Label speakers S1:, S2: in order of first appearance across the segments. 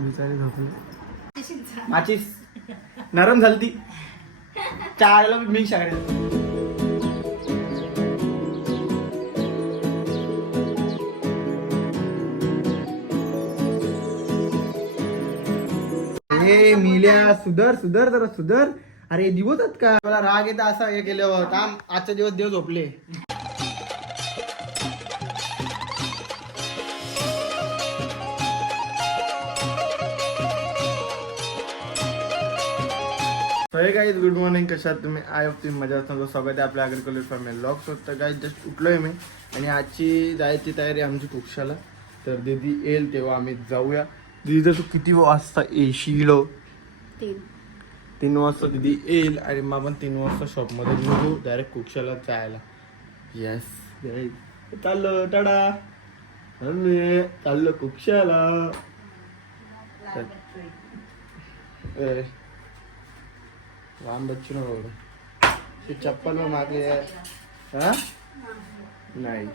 S1: बिचारी झोपली. माचीस. नरम झाली ती चायला मी शाळे हे मिल्या सुधर सुधर जरा सुधर. अरे दिवस आहेत का? मला राग येत असा हे केल्यावर. थांब आजचा दिवस दिवस झोपले. हे गाईज गुड मॉर्निंग कशात तुम्ही? आय ऑफ तुम्ही मजा असतो स्वागत आहे आपल्या अग्रिकल्चर फॅमिली लॉक्स होतं काय जस्ट उठलोय मी आणि आजची जायची तयारी आमची कुक्षाला. तर दीदी येईल तेव्हा आम्ही जाऊया. दीदी तू किती वाजता येशील? तीन. वाजता दीदी येईल आणि मग आपण तीन वाजता शॉपमध्ये निघू. डायरेक्ट कुक्षाला जायला. येस चाललो टाडा. चाललो कुक्षाला. लांब बच्चू नको. ते चप्पल मग मागली आहे. हा? नाही.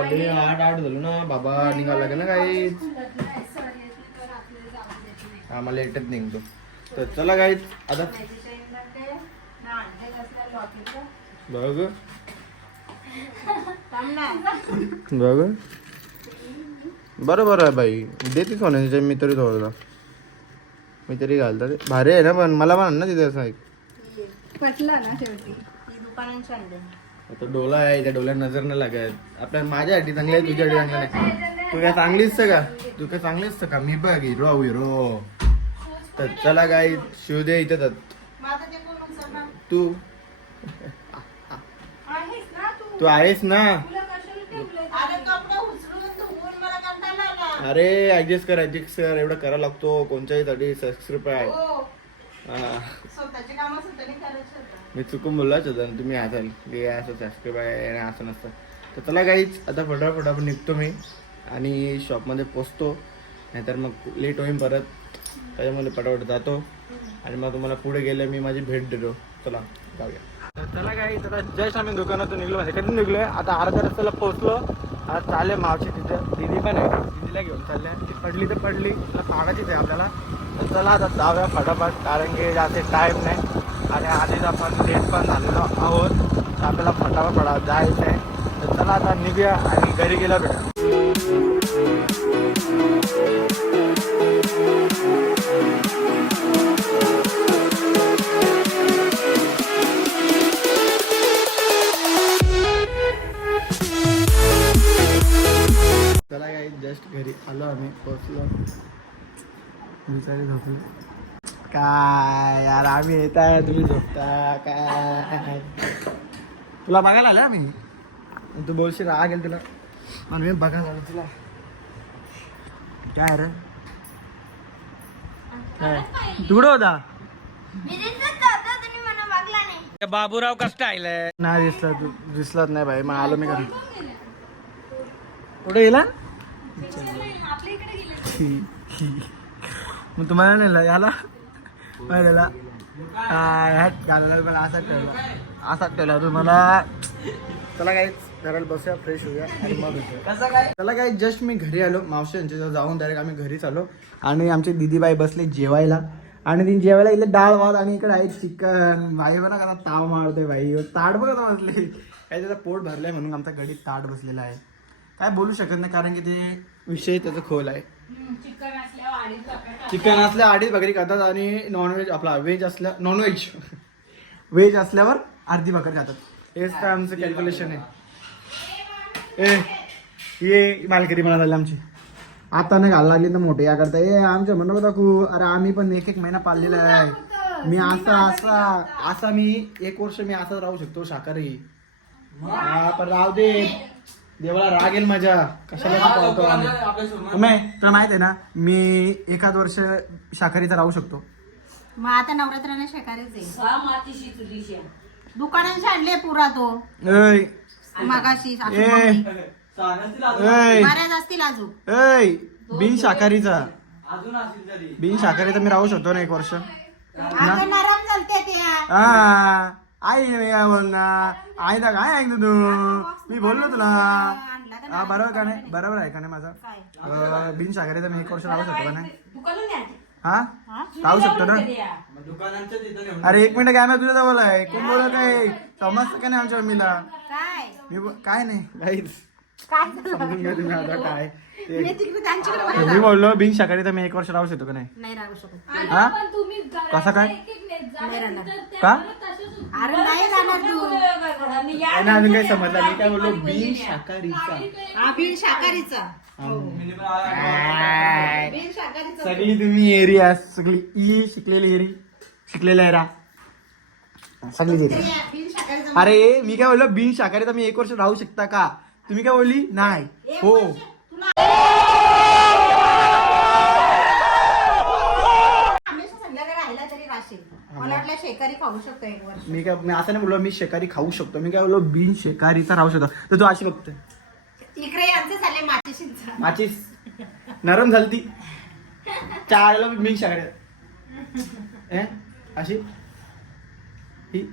S1: अरे आठ आठ झालो ना. बाबा निघाला लागेल ना आम्हाला निघतो तर चला आता बघ. बघ. बरोबर आहे बाई. देते सोन्याच्या मी तरी थोडं मी तरी घालतात भारी आहे ना पण मला पण ना तिथे असं एक.
S2: पटला ना शेवटी.
S1: आता डोला आहे त्या डोल्या नजर नाही लागत. आपल्या माझ्यासाठी चांगली आहे तुझ्यासाठी चांगलं नाही तू काय चांगलीच का? तू काय चांगलीच का? मी बघ हिरो हिरो. तर चला काय शिव दे इथे तर. तू. तू आहेस ना. अरे ऍडजस्ट कर ऍडजस्ट कर. एवढं करावं लागतो. कोणत्याही साठी सबस्क्राईब आहे. हा. मी चुकून बोललाच होता तुम्ही असाल की हे असं सबस्क्राईब आहे असं नसतं. तर चला काहीच आता फटाफट आपण निघतो मी आणि शॉपमध्ये पोचतो. नाहीतर मग लेट होईन परत. त्याच्यामध्ये पटापट जातो. आणि मग तुम्हाला पुढे गेले मी माझी भेट देतो. चला जाऊया. चला काही आता जस्ट आम्ही दुकानातून निघलो. म्हणजे कधी निघलोय? आता अर्ध्या रस्त्याला पोहोचलो आज चालले मावशी तिथे. दिदी पण आहे. दिदीला घेऊन चालले. ती पडली तर पडली. तिला सांगायचीच आहे आपल्याला. तर चला आता जाऊया फटाफट कारण की जाते टाईम नाही. आणि आधीच आपण लेट पण झालेलो आहोत. तर आपल्याला फटाफट पडा जायचं आहे तर चला आता निघूया आणि घरी गेला भेटा जस्ट घरी आलो आम्ही पोचलो बिचारी झोपली काय यार आम्ही येत आहे तुम्ही झोपता काय? तुला बघायला आलं आम्ही? तू बोलशील राग गेल तुला. आणि मी बघायला आलो तुला. काय रे? काय तू कुठं होता
S3: बाबूराव का स्टाईल आहे?
S1: नाही दिसला तू दिसलाच नाही भाई मग आलो मी घरी. कुठे गेला? मग तुम्हाला नाही याला? याला हॅट घालायला पण असा ठेवला. असा ठेवला. तुम्हाला चला काय घराला बसूया फ्रेश होऊया आणि मग भेटूया. चला काय जस्ट मी घरी आलो. मावशी यांच्या जाऊन डायरेक्ट आम्ही घरीच आलो. आणि आमचे दिदीबाई बसले जेवायला. आणि ती जेवायला इथे डाळ भात आणि इकडे आहे चिकन भाई बघा कसा ताव मारते भाई. ताट बघा बसले काय त्याचा पोट भरलंय म्हणून आमचा गडीत ताट बसलेला आहे. काय बोलू शकत नाही कारण की ते विषय त्याचा खोल आहे. चिकन असल्या अडीच भाकरी खातात आणि नॉनव्हेज आपला व्हेज असल्या नॉनव्हेज व्हेज असल्यावर अर्धी भाकर खातात. हेच काय आमचं कॅल्क्युलेशन आहे. ए ये मालकरी म्हणा झाली आमची. आता नाही घालायला लागली तर मोठे या करता. ए आमच्या म्हणणं दाखवू अरे आम्ही पण एक एक महिना पाळलेला आहे. मी असा असा असा मी एक वर्ष मी असाच राहू शकतो शाकाहारी. हा, पण राहू दे. देवाला राग येईल माझ्या. कशाला का पाळतो आम्ही? उमे, तुला माहीत आहे ना मी एखाद वर्ष शाकाहारीचा राहू शकतो.
S4: मग आता नवरात्राने शेकारीच आहे. दुकानात आणले पुरा तो.
S1: ऐ.
S4: मगाशी सासू
S1: ए
S4: बोलली.
S1: ऐ.
S4: बऱ्याच असतील अजून.
S1: ऐ बिन शाकाहारीचा. बिन शाकाहारीचा मी राहू शकतो ना एक वर्ष.
S4: अगं नरम झालते ते.
S1: हा आई मी काय बोलणार आई ना काय ऐकतो तू? मी बोललो तुला. हा बरोबर का नाही? बरोबर आहे का नाही माझा? बिन सागरीचा मी एक वर्ष राहू शकतो का नाही. हा? राहू शकतो ना? अरे एक मिनिट काय तुझ्या जवळ आहे? कोण बोलत काय समजतं का नाही आमच्या मम्मीला?
S4: काय?
S1: मी काय नाही. काहीच.
S4: काय
S1: समजून घ्या तुम्ही आता काय ते-
S4: मी तिकडे त्यांच्याकडे बघायला
S1: मी बोललो बिन शाकाहारी तर मी एक वर्ष राहू शकतो का नाही?
S4: नाही राहू शकत.
S2: आणि
S1: हा?
S2: पण तुम्ही घरात
S1: कसं काय?
S2: एक एक नेत जा.
S4: नाही राहणार.
S2: तर ते
S1: का?
S2: परत तसेच होतील.
S4: अरे नाही जाणार तू.
S1: नाही ना, अजून काही समजलं मी काय बोललो? बिन शाकाहारीचा.
S4: हा बिन शाकाहारीचा.
S3: मिनी पण आ-
S1: काय?
S4: बिन शाकाहारीचा.
S1: सगळी तुम्ही एरिया सगळी ई शिकलेली एरी शिकलेला एरा सगळी एरिया.
S4: बिन शाकाहारीचा
S1: अरे मी काय बोललो? बिन शाकाहारी तर मी एक वर्ष राहू शकता का? तुम्ही काय बोलली? नाही. हो.
S4: शेकारी खाऊ शकतो एक वर्ष.
S1: मी काय मी असं नाही बोललो मी शाकाहारी खाऊ शकतो. मी काय बोललो बिन शाकाहारीचा राहू शकतो तर तू अशी बघते.
S4: इकडे यांचे झाले मातीशीच.
S1: माझी नरम झाली ती चाळला बिन शाकाहारी. ए अशी. ही.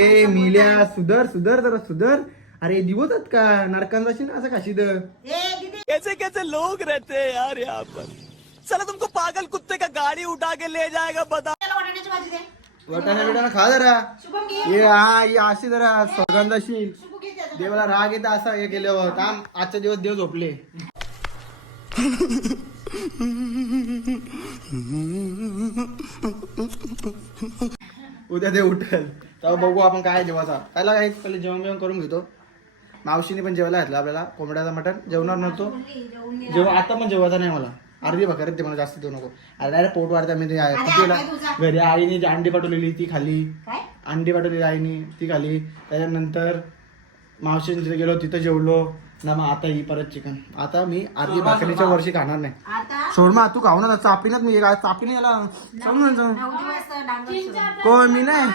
S1: ए मिल्या सुधर सुधर जरा सुधर. अरे दिवतात का? नरकांत जाशील ना असं
S4: दीदी.
S3: कैसे कैसे लोग रहते हैं यार यहाँ पर? चलो तुमको पागल कुत्ते का गाड़ी उठा के ले जाएगा बता।
S1: वटाणा बिटाणा खा जरा. ये हा ये अशी जरा सुगंधाशील. देवाला राग येतं असं हे केल्यावर. काम आजच्या दिवस देव झोपले. उद्या ते उठल. तेव्हा बघू आपण काय जेवायचा. त्याला काय पहिले जेवण बिवण करून घेतो. मावशीने पण जेवायला घातलं आपल्याला कोंबड्याचा मटण. जेवणार नव्हतो. जेव्हा आता पण जेवायचा नाही मला. अर्धी भाकर ते मला जास्त देऊ नको. अरे डायरेक्ट पोट वाढता मी. घरी आईने जी अंडी पाठवलेली ती
S4: काय?
S1: अंडी पाठवलेली आईने ती खाली त्याच्यानंतर तिथे गेलो तिथं जेवलो. ना मग आता ही परत चिकन आता मी अर्धी भाकरीच्या वर्षी खाणार नाही.
S4: आता?
S1: सोड मग तू खाऊ ना चापीनच मी काय चापीने याला समजून.
S4: नऊ दिवस डांगर
S1: कोण मी नाही.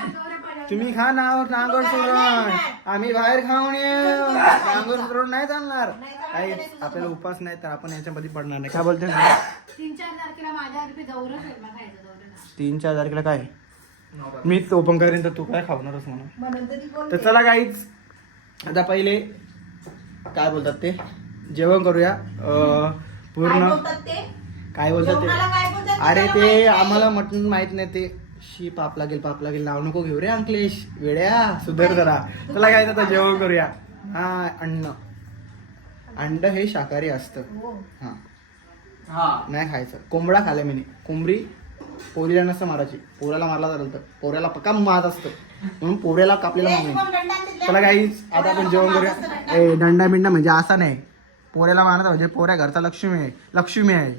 S1: तुम्ही खा ना नांगर सोडून आम्ही बाहेर खाऊन येऊ. नांगर सोडून नाही चालणार. काही आपल्याला उपास नाही तर आपण याच्यामध्ये पडणार नाही. काय बोलते
S2: तीन चार तारखेला माझ्या घरी दौरा फिरमा खायचं दौरे
S1: तीन चार तारखेला काय? मीच ओपन करेन तर तू काय खावणारच म्हणून.
S4: तर
S1: चला काहीच आता पहिले काय बोलतात ते? जेवण करूया. पूर्ण. काय बोलतात ते?
S4: काय बोलतात
S1: अरे ते आम्हाला मटण माहीत नाही ते. शी पाप लागेल पाप लागेल नाव नको घेऊ रे अंकलेश. वेड्या सुधर जरा. चला काय आता जेवण करूया? हा अन्न. अंड हे शाकाहारी असतं.
S4: हो.
S1: हा.
S3: हाँ.
S1: नाही खायचं. कोंबडा खाल्ला मी कोंबडी पोरीला नसतं मारायची. पोऱ्याला मारला चालतं. पोऱ्याला पक्का मारत असतं. म्हणून पोऱ्याला कापलेला
S4: ए,
S1: मारणे चला काहीच आता आपण जेवण करूया. ए दंडा बिंडा म्हणजे असा नाही. पोऱ्याला मारत म्हणजे पोऱ्या घरचा लक्ष्मी आहे. लक्ष्मी आहे.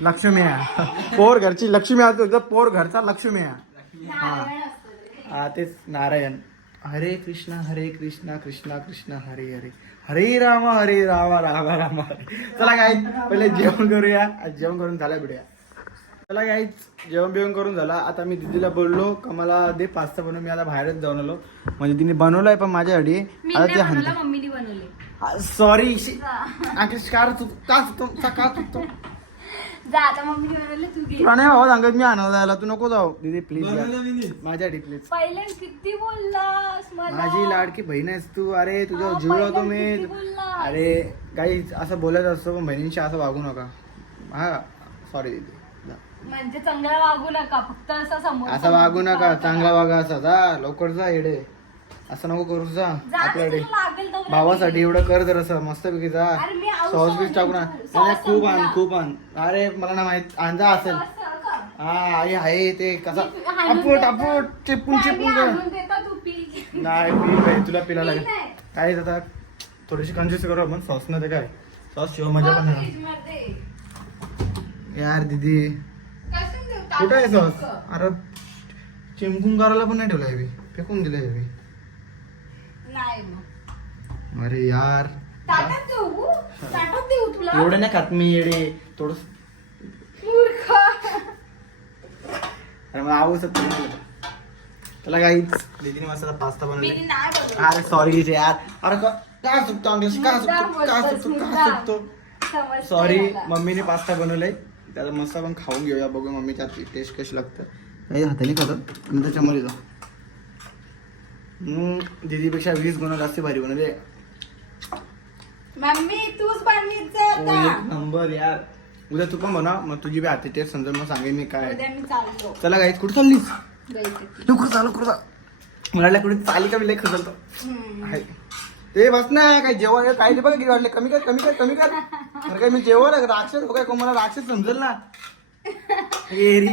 S1: लक्ष्मी आहे. पोर घरची लक्ष्मी आहे पोर घरचा लक्ष्मी आहे. हा. तेच नारायण. हरे कृष्णा हरे कृष्णा कृष्णा कृष्णा हरे हरे. हरे राम हरे राम राम राम. हरे चला काय पहिले जेवण करूया. जेवण करून झालं बिड्या चला काहीच जेवण बिवण करून झाला. आता मी दीदीला बोललो का मला दे पास्ता बनवून मी आता बाहेरच जाऊन आलो. म्हणजे तिने बनवलंय पण माझ्यासाठी आता ते
S2: मम्मीने बनवले.
S1: सॉरी कार चुक का चुकतो का चुकतो
S2: जा आता मम्मीने बनवले तू घे.
S1: तुला नाही भाऊ सांगत मी आणायला जायला. तू नको जाऊ. दीदी प्लीज माझ्यासाठी प्लीज
S2: पहिले किती बोललास मला?
S1: माझी लाडकी बहीण आहेस तू. अरे तुझ्या
S2: हा,
S1: जीव लावतो मी.
S2: किती?
S1: अरे काही असं बोलत असतो पण बहिणींशी असं वागू नका. हा सॉरी दीदी.
S2: म्हणजे चांगला वागू नका फक्त असं समोर
S1: असं वागू नका चांगला वागा असा. जा लवकर जा येडे असं नको करू जा.
S2: जा
S1: आपल्याकडे
S2: तुला लागेल तेवढं
S1: भावासाठी एवढं कर जर असं मस्त पैकी जा.
S2: अरे मी आऊ
S1: सॉस बीस टाकू ना
S2: सॉस
S1: नाही, नाही, खूप आण
S2: संपला.
S1: खूप आण. अरे मला ना माहीत. आणजा असेल.
S2: असं?
S1: हा आई आहे ते कसा
S2: मी हाणून
S1: अपूट
S2: देतो.
S1: अपूट चिपून
S2: नाही, मी
S1: चिपून कर.
S2: आणून देतो, तू पी.
S1: नाही पी बाई, तुला पिला लागेल.
S2: नाही.
S1: काय आता? थोडीशी कंजूस करू आपण. सॉस न ते काय? सॉस शिवाय मजा पण नाही
S2: फ्रीजमध्ये.
S1: यार दीदी? कुठे आहे सॉस. अरे चिमकून करायला पण नाही ठेवलं हेवी फेकून दिलं हेवी
S2: नाही मग.
S1: अरे यार.
S2: ताटात देऊ ताटात देऊ तुला?
S1: एवढं नाही खात मी येडे. थोडस
S2: मूर्ख.
S1: अरे मला आवडत त्याला काहीच दीदीने मस्त पास्ता
S2: मी
S1: बनवले
S2: नाही बोलत.
S1: अरे सॉरी यार. अरे का काय चुकतो अंग्लिश का चुकतो का चुकतो का. चुकतो
S2: समजतंय
S1: सॉरी
S2: मला.
S1: मम्मीने पास्ता बनवलाय. त्याला मस्त आपण खाऊन घेऊया बघू मम्मीच्या हातची टेस्ट कशी लागतं. काही हाताने खातं आणि त्याच्यामध्ये जाऊ. हम्म, दीदीपेक्षा वीस गुण जास्त भारी बनवले
S2: मम्मी तूच
S1: एक नंबर यार. उद्या तू पण बनव मग तुझी बी हाती टेस्ट समजा मग सांगेन मी काय.
S2: उद्या मी चाललो
S1: चला गाईच कुठं चाललीस. लवकर चालू कुठं चाल मला कुठे चाली का मी लय खचलतो.
S2: हम्म.
S1: ते बस ना काय जेवण काय नाही बघा किती वाटले कमी कर कमी कर कमी कर. अरे काय मी जेवण राक्षस हो काय? मला राक्षस समजेल ना? एरी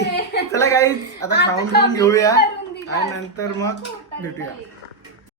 S1: चला काही आता खाऊन घेऊया. आणि नंतर मग भेटूया.